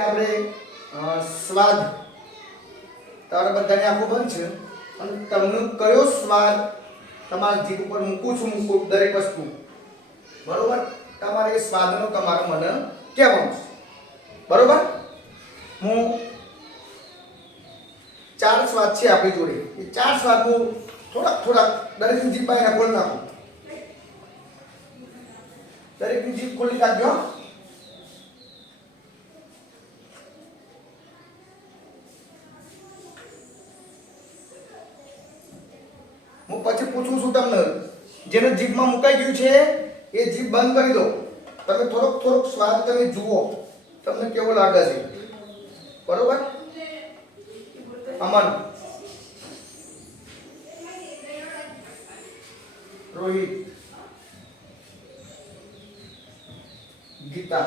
આપણે સ્વાદ તારા બધાને આખું બંધ છે અને તમને કયો સ્વાદ તમારા જીભ ઉપર મૂકું છું દરેક વસ્તુ બરોબર તમારે એ સ્વાદનો તમારે મને કહેવાનું છે બરોબર હું 4 સ્વાદ છે આપણી જોડે એ 4 સ્વાદ હું થોડા દરેકની જીભ બાયના ખોલી નાખું દરેકની જીભ ખોલી નાખજો હું પછી પૂછું છું તમને જેને જીભમાં મુકાઈ ગયું છે એ જીભ બંધ કરી દો તમે થોડોક સ્વાદ તમે જુઓ તમને કેવો લાગે છે બરોબર અમન રોહિત ગીતા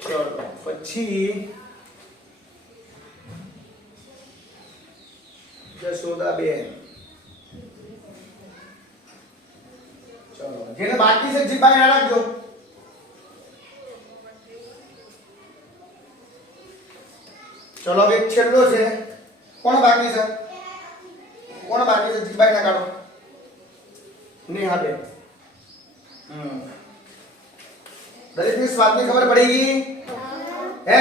ચલો પછી જશોદાબેન ચલો જેને બાકી છે જીભ બહાર રાખજો ચલો હવે એક છેલ્લો છે કોણ બાકી છે જીભ બહાર ના કાઢો નેહાબેન દરેકની સ્વાદની ખબર પડી ગઈ હે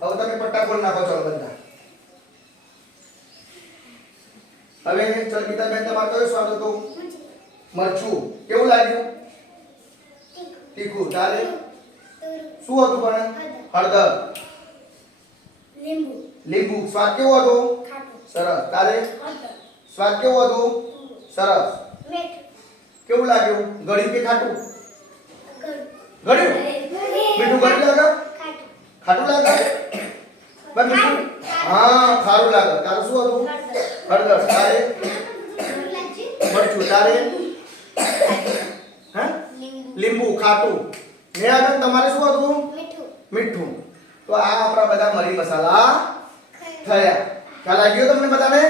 હવે તમે પટ્ટા ખોલી નાખો ચલો બધા હવે ચલ ગીતાબેન તમારો કયો સ્વાદ હતો મરચું કેવું લાગ્યું તીખું તારે શું હતું પણ હળદર લીંબુ સ્વાદ કેવો હતો સરસ તારે સ્વાદ કેવો હતો સરસ કેવું લાગ્યું ગળ્યું કે ખાટું ગળ્યું મીઠું ગળ્યું લાગે ખાટું લાગે બસ મીઠું હા ખારું લાગે તારું શું હતું હળદર તારે મરચું તારે હા લીંબુ ખાટું ને આગળ તમારે શું હતું મીઠું તો આ આપણા બધા મરી મસાલા થયા ખ્યાલ આવી ગયો તમને બધાને